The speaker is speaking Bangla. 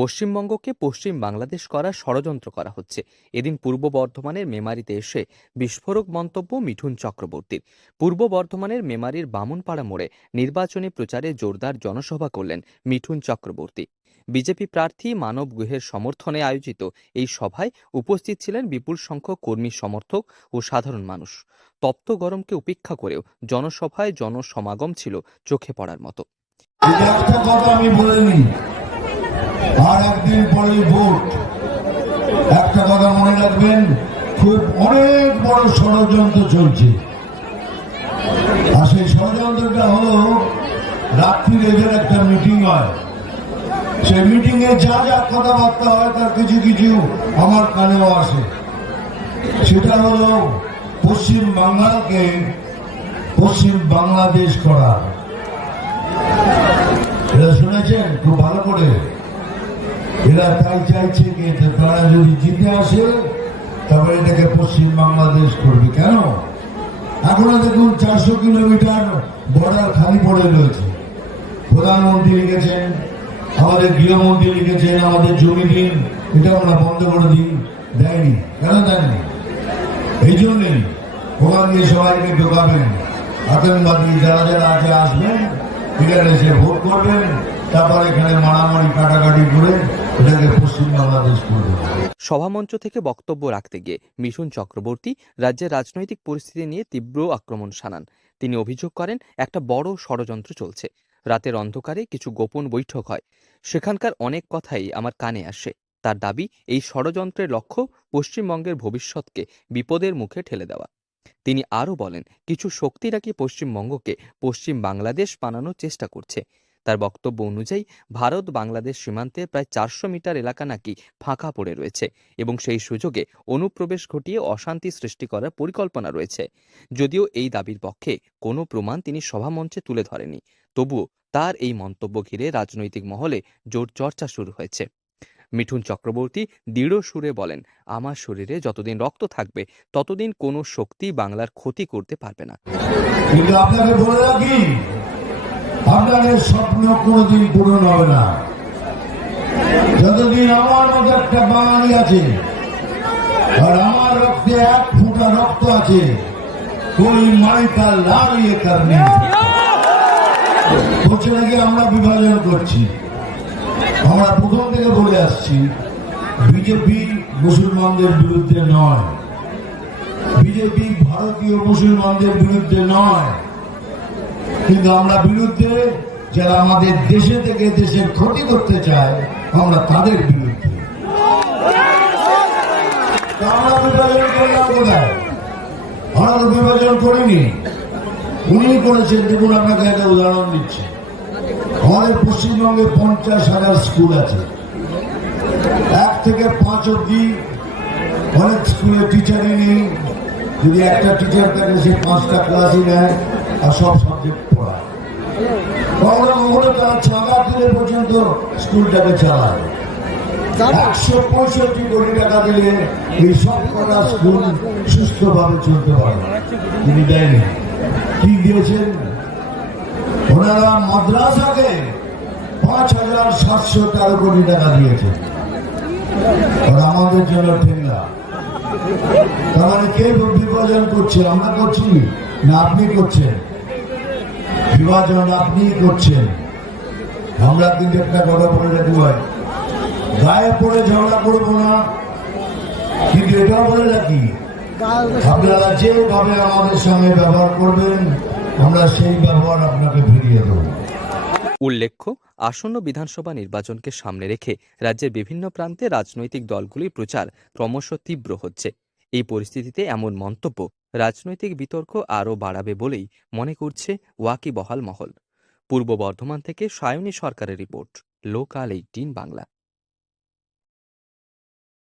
পশ্চিমবঙ্গকে পশ্চিম বাংলাদেশ করার ষড়যন্ত্র করা হচ্ছে। এদিন পূর্ব বর্ধমানের মেমারিতে এসে বিস্ফোরক মন্তব্য মিঠুন চক্রবর্তীর। পূর্ব বর্ধমানের মেমারির বামুনপাড়া মোড়ে নির্বাচনী প্রচারে জোরদার জনসভা করলেন মিঠুন চক্রবর্তী। বিজেপি প্রার্থী মানব গুহের সমর্থনে আয়োজিত এই সভায় উপস্থিত ছিলেন বিপুল সংখ্যক কর্মী সমর্থক ও সাধারণ মানুষ। তপ্ত গরমকে উপেক্ষা করেও জনসভায় জনসমাগম ছিল চোখে পড়ার মতো। আর একদিন পরেই ভোট। একটা কথা মনে রাখবেন, খুব অনেক বড় ষড়যন্ত্র চলছে। আর সেই ষড়যন্ত্রটা হলো রাত্রির এদের একটা মিটিং হয়, সেই মিটিং এ যা যা কথাবার্তা হয় তার কিছু কিছু আমার কানেও আসে। সেটা হলো পশ্চিম বাংলাকে পশ্চিম বাংলাদেশ করা। এটা শুনেছেন খুব ভালো করে। এরা তাই চাইছে কি তারা যদি জিতে আসে তবে এটাকে পশ্চিম বাংলাদেশ করবে। কেন? এখনো দেখুন 400 কিলোমিটার বর্ডার খালি পড়ে রয়েছে। প্রধানমন্ত্রী লিখেছেন, আমাদের গৃহমন্ত্রী লিখেছেন, আমাদের জমি দিন, এটা আমরা বন্ধ করে দিন। দেয়নি। কেন দেয়নি? এই জন্যই ওখান দিয়ে সবাইকে ঢোকাবেন। আতঙ্কবাদী যারা যারা আগে আসবেন এখানে এসে ভোট করবেন, তারপর এখানে মারামারি কাটাকাটি করে এটাকে পশ্চিম বাংলাদেশ করবে। সভামঞ্চ থেকে বক্তব্য রাখতে গিয়ে মিঠুন চক্রবর্তী রাজ্যের রাজনৈতিক পরিস্থিতি নিয়ে তীব্র আক্রমণ শানান। তিনি অভিযোগ করেন, একটা বড় ষড়যন্ত্র চলছে। রাতের অন্ধকারে কিছু গোপন বৈঠক হয়, সেখানকার অনেক কথাই আমার কানে আসে। তার দাবি, এই ষড়যন্ত্রের লক্ষ্য পশ্চিমবঙ্গের ভবিষ্যৎকে বিপদের মুখে ঠেলে দেওয়া। তিনি আরও বলেন, কিছু শক্তি নাকি পশ্চিমবঙ্গকে পশ্চিম বাংলাদেশ বানানোর চেষ্টা করছে। তার বক্তব্য অনুযায়ী ভারত বাংলাদেশ সীমান্তে প্রায় 400 মিটার এলাকা নাকি ফাঁকা পড়ে রয়েছে এবং সেই সুযোগে অনুপ্রবেশ ঘটিয়ে অশান্তি সৃষ্টি করার পরিকল্পনা রয়েছে। যদিও এই দাবির পক্ষে কোনো প্রমাণ তিনি সভামঞ্চে তুলে ধরেনি, তবুও তার এই মন্তব্য ঘিরে রাজনৈতিক মহলে জোর চর্চা শুরু হয়েছে। মিঠুন চক্রবর্তী দৃঢ় সুরে বলেন, আমার শরীরে যতদিন রক্ত থাকবে ততদিন কোনো শক্তি বাংলার ক্ষতি করতে পারবে না। কিন্তু আপনাকে বলে রাখি, আপনাদের স্বপ্ন কোনোদিন পূরণ হবে না। যতদিন আমার মতো একটা বাঙালি আছে আর আমার রক্তে 1 ফোঁটা রক্ত আছে, কোই মাইকা লাড়িয়ে কারণে হচ্ছে নাকি আমরা বিভাজন করছি। আমরা প্রথম থেকে বলে আসছি, বিজেপি মুসলমানদের বিরুদ্ধে নয়, বিজেপি ভারতীয় মুসলমানদের বিরুদ্ধে নয়, কিন্তু আমরা বিরুদ্ধে যারা আমাদের দেশে থেকে দেশের ক্ষতি করতে চায়, আমরা তাদের বিরুদ্ধে। আমরা বিভাজন করলাম কোথায়? আমরা তো বিভাজন করিনি, উনি করেছেন। দেখুন, আপনাকে একটা উদাহরণ দিচ্ছি। আমাদের পশ্চিমবঙ্গে 50,000 স্কুল আছে। 1 থেকে 5 অব্দি অনেক স্কুলে টিচারই নেই। যদি একটা টিচার থাকে, সে 5টা ক্লাসই নেয় আর সব সাবজেক্ট পড়ায়। কখনো কখনো তারা চাঁদা দিলে পর্যন্ত স্কুলটাকে চালায়। 165 কোটি টাকা দিলে এই সব কটা স্কুল সুস্থভাবে চলতে পারে। তিনি দেয়নি। কি দিয়েছেন? ওনারা মাদ্রাসাকে 5,713 কোটি টাকা দিয়েছে। আর আমাদের জন্য ঠেঙ্গা। তার মানে কে বিভাজন করছে? আমরা করছি না আপনি করছেন? বিভাজন আপনি করছেন। আমরা কিন্তু একটা কথা বলে রাখি, ভাই, গায়ে পড়ে ঝগড়া করবো না, কিন্তু এটা বলে রাখি, আপনারা যেভাবে আমাদের সঙ্গে ব্যবহার করবেন আমরা সেই ব্যবহার আপনাকে ফিরিয়ে দেব। উল্লেখ্য, আসন্ন বিধানসভা নির্বাচনকে সামনে রেখে রাজ্যের বিভিন্ন প্রান্তে রাজনৈতিক দলগুলির প্রচার ক্রমশ তীব্র হচ্ছে। এই পরিস্থিতিতে এমন মন্তব্য রাজনৈতিক বিতর্ক আরও বাড়াবে বলেই মনে করছে ওয়াকিবহাল মহল। পূর্ব বর্ধমান থেকে সায়নী সরকারের রিপোর্ট, লোকাল 18 বাংলা।